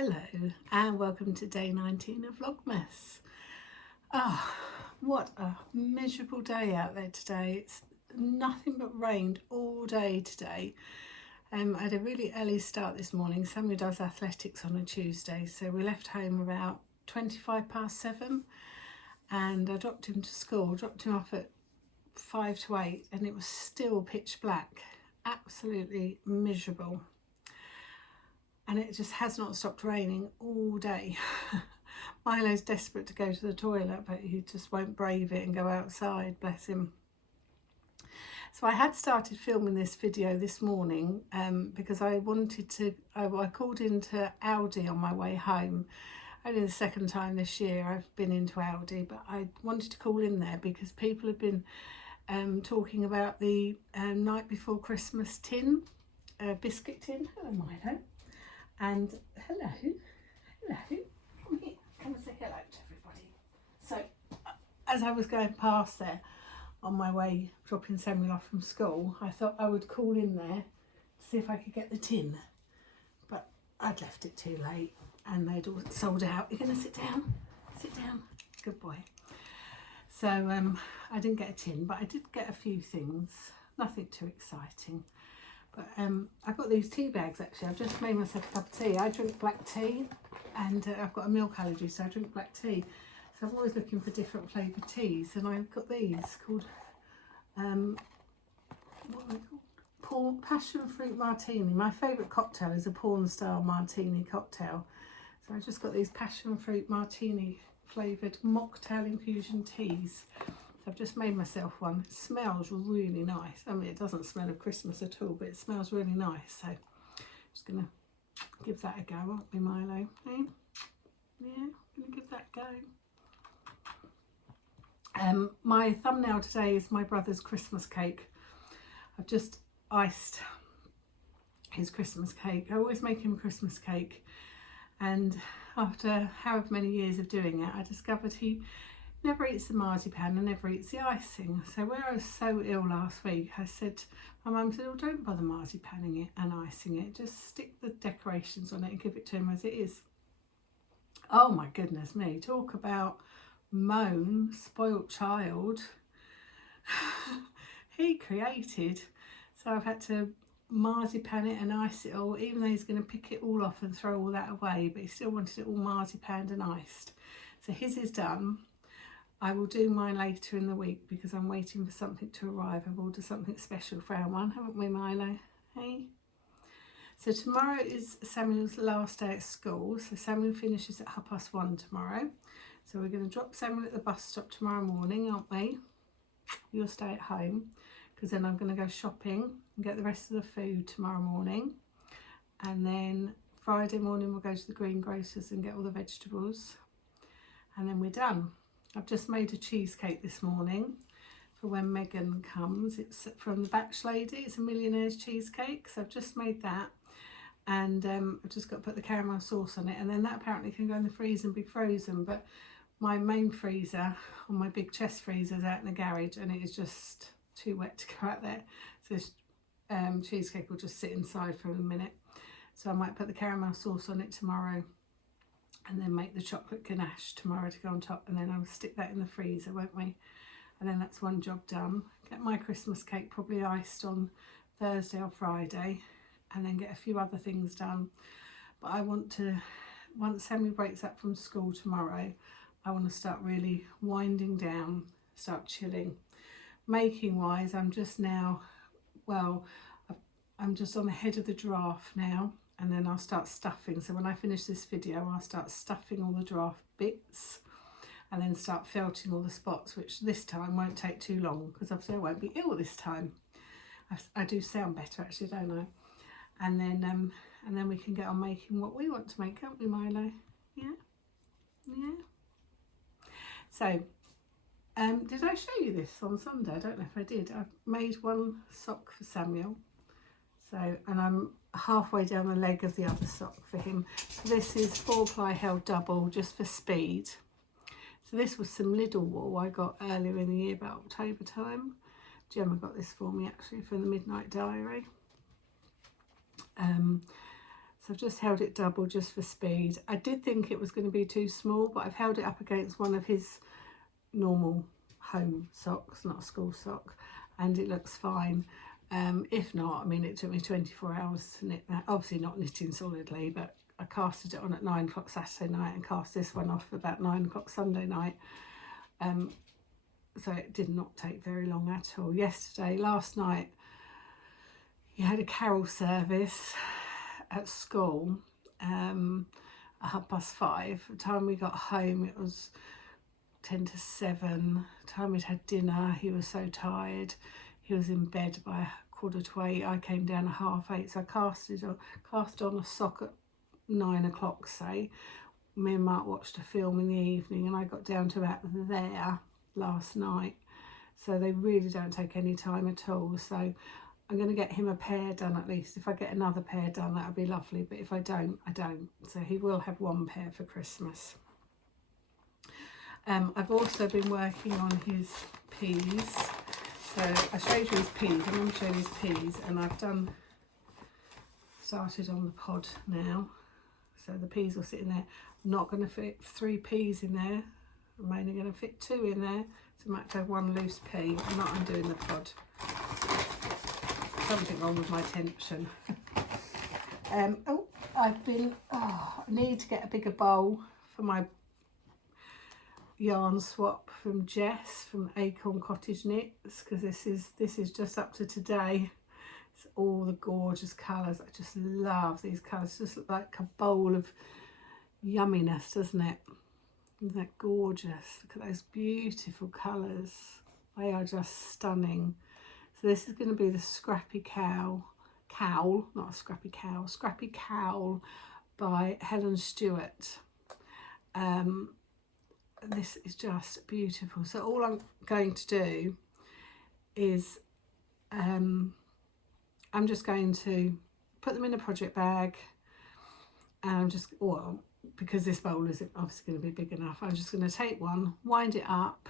Hello and welcome to day 19 of Vlogmas. Ah, what a miserable day out there today. It's nothing but rained all day today. I had a really early start this morning. Samuel does athletics on a Tuesday, so we left home about 7:25 and I dropped him to school, dropped him off at 5 to 8 and it was still pitch black, absolutely miserable. And it just has not stopped raining all day. Milo's desperate to go to the toilet, but he just won't brave it and go outside, bless him. So I had started filming this video this morning because I wanted to, I called into Aldi on my way home. Only the second time this year I've been into Aldi, but I wanted to call in there because people have been talking about the night before Christmas tin, biscuit tin. Hello, Milo. And hello, come here, come and say hello to everybody. So as I was going past there on my way dropping Samuel off from school, I thought I would call in there to see if I could get the tin, but I'd left it too late and they'd all sold out. You're going to sit down? Sit down, good boy. So I didn't get a tin, but I did get a few things, nothing too exciting. But I've got these tea bags actually. I've just made myself a cup of tea. I drink black tea and I've got a milk allergy, so I drink black tea. So I'm always looking for different flavoured teas, and I've got these called, what are they called? Passion fruit martini. My favourite cocktail is a porn style martini cocktail. So I just got these passion fruit martini flavoured mocktail infusion teas. I've just made myself one. It smells really nice. I mean, it doesn't smell of Christmas at all, but it smells really nice. So I'm just going to give that a go, aren't we, Milo? Eh? Yeah, going to give that a go. My thumbnail today is my brother's Christmas cake. I've just iced his Christmas cake. I always make him a Christmas cake. And after however many years of doing it, I discovered he never eats the marzipan and never eats the icing. So where I was so ill last week, I said, my mum said, oh, don't bother marzipaning it and icing it, just stick the decorations on it and give it to him as it is. Oh my goodness me, talk about moan, spoilt child. He created, so I've had to marzipan it and ice it all, even though he's going to pick it all off and throw all that away, but he still wanted it all marzipaned and iced. So his is done. I will do mine later in the week because I'm waiting for something to arrive. I've ordered something special for our one, haven't we, Milo? Hey? So tomorrow is Samuel's last day at school. So Samuel finishes at 1:30 tomorrow. So we're going to drop Samuel at the bus stop tomorrow morning, aren't we? You'll stay at home because then I'm going to go shopping and get the rest of the food tomorrow morning. And then Friday morning we'll go to the greengrocers and get all the vegetables. And then we're done. I've just made a cheesecake this morning for when Megan comes. It's from the Batch Lady. It's a millionaire's cheesecake. So I've just made that. And I've just got to put the caramel sauce on it. And then that apparently can go in the freezer and be frozen. But my main freezer, on my big chest freezer, is out in the garage. And it is just too wet to go out there. So this cheesecake will just sit inside for a minute. So I might put the caramel sauce on it tomorrow. And then make the chocolate ganache tomorrow to go on top, and then I'll stick that in the freezer, won't we? And then that's one job done. Get my Christmas cake probably iced on Thursday or Friday, and then get a few other things done. But I want to, once Sammy breaks up from school tomorrow, I want to start really winding down, start chilling. Making wise, I'm just now, well, I'm just on the head of the giraffe now. And then I'll start stuffing. So when I finish this video, I'll start stuffing all the giraffe bits and then start felting all the spots, which this time won't take too long because obviously I won't be ill this time. I do sound better actually, don't I? And then we can get on making what we want to make, can't we, Milo? Yeah? Yeah? So, did I show you this on Sunday? I don't know if I did. I've made one sock for Samuel. So, and I'm halfway down the leg of the other sock for him. So this is 4-ply held double just for speed. So this was some Lidl wool I got earlier in the year, about October time. Gemma got this for me actually from the Midnight Diary. So I've just held it double just for speed. I did think it was going to be too small, but I've held it up against one of his normal home socks, not a school sock, and it looks fine. If not, I mean, it took me 24 hours to knit that. Obviously not knitting solidly, but I casted it on at 9 o'clock Saturday night and cast this one off about 9 o'clock Sunday night. So it did not take very long at all. Last night, you had a carol service at school at 5:30. By the time we got home, it was 10 to 7. The time we'd had dinner, he was so tired. He was in bed by 7:45. I came down at 8:30. So I cast on a sock at 9 o'clock, say. Me and Mark watched a film in the evening, and I got down to about there last night. So they really don't take any time at all. So I'm going to get him a pair done at least. If I get another pair done, that would be lovely. But if I don't, I don't. So he will have one pair for Christmas. I've also been working on his peas. So I showed you his peas. I'm going to show you his peas. And I've started on the pod now. So the peas will sit in there. I'm not going to fit 3 peas in there. I'm only going to fit 2 in there. So I might have 1 loose pea. I'm not undoing the pod. Something wrong with my tension. I need to get a bigger bowl for my yarn swap from Jess from Acorn Cottage Knits, because this is just up to today. It's all the gorgeous colours. I just love these colours. Just look like a bowl of yumminess, doesn't it? Isn't that gorgeous? Look at those beautiful colours. They are just stunning. So this is going to be the Scrappy Cowl by Helen Stewart. This is just beautiful. So all I'm going to do is I'm just going to put them in a project bag, and because this bowl isn't obviously going to be big enough, I'm just going to take one, wind it up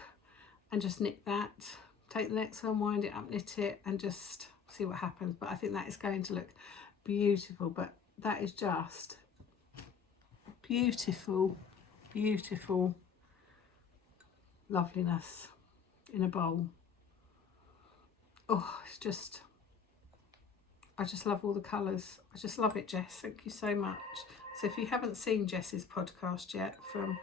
and just knit that. Take the next one, wind it up, knit it, and just see what happens. But I think that is going to look beautiful. But that is just beautiful, beautiful loveliness in a bowl. Oh, it's just, I just love all the colours. I just love it, Jess. Thank you so much. So if you haven't seen Jess's podcast yet from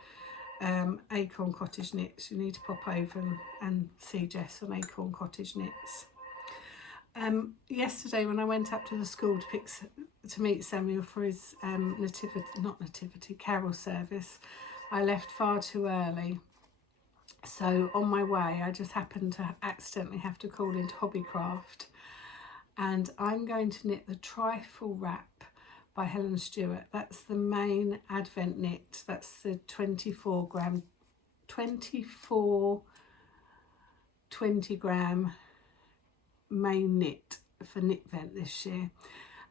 Acorn Cottage Knits, you need to pop over and see Jess on Acorn Cottage Knits. Yesterday when I went up to the school to meet Samuel for his carol service, I left far too early. So on my way, I just happened to accidentally have to call into Hobbycraft, and I'm going to knit the Trifle Wrap by Helen Stewart. That's the main Advent knit. That's the 24 20 gram main knit for Knitvent this year.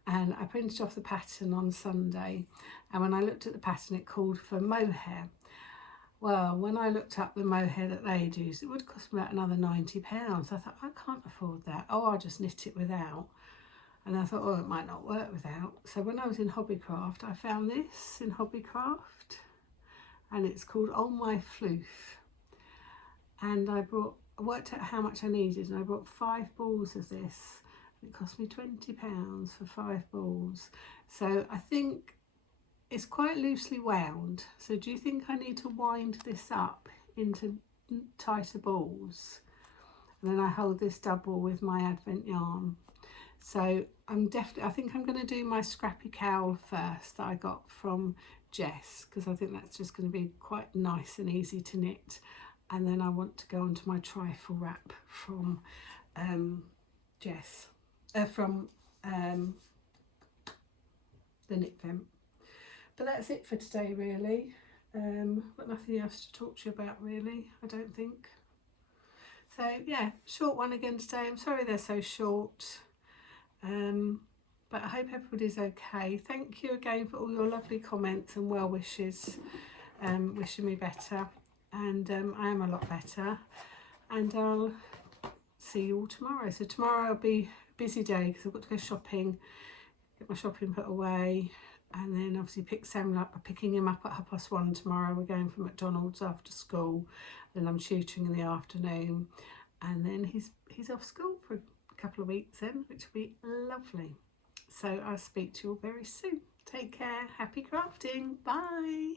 And I printed off the pattern on Sunday, and when I looked at the pattern, it called for mohair. Well, when I looked up the mohair that they'd use, it would cost me about another £90. I thought, I can't afford that. Oh, I'll just knit it without. And I thought, oh, it might not work without. So when I was in Hobbycraft, I found this in Hobbycraft, and it's called On My Floof. And I worked out how much I needed, and I bought 5 balls of this. It cost me £20 for 5 balls. So I think it's quite loosely wound. So do you think I need to wind this up into tighter balls? And then I hold this double with my Advent yarn. So I think I'm going to do my Scrappy Cowl first that I got from Jess, because I think that's just going to be quite nice and easy to knit. And then I want to go on to my Trifle Wrap from Jess, from the Knitvent. But that's it for today, really. Got nothing else to talk to you about, really, I don't think. So yeah, short one again today. I'm sorry they're so short. But I hope everybody's okay. Thank you again for all your lovely comments and well wishes, wishing me better, and I am a lot better, and I'll see you all tomorrow. So tomorrow will be a busy day because I've got to go shopping, get my shopping put away, And then obviously pick Samuel up, picking him up at 1:30 tomorrow. We're going for McDonald's after school. Then I'm tutoring in the afternoon. And then he's off school for a couple of weeks then, which will be lovely. So I'll speak to you all very soon. Take care. Happy crafting. Bye.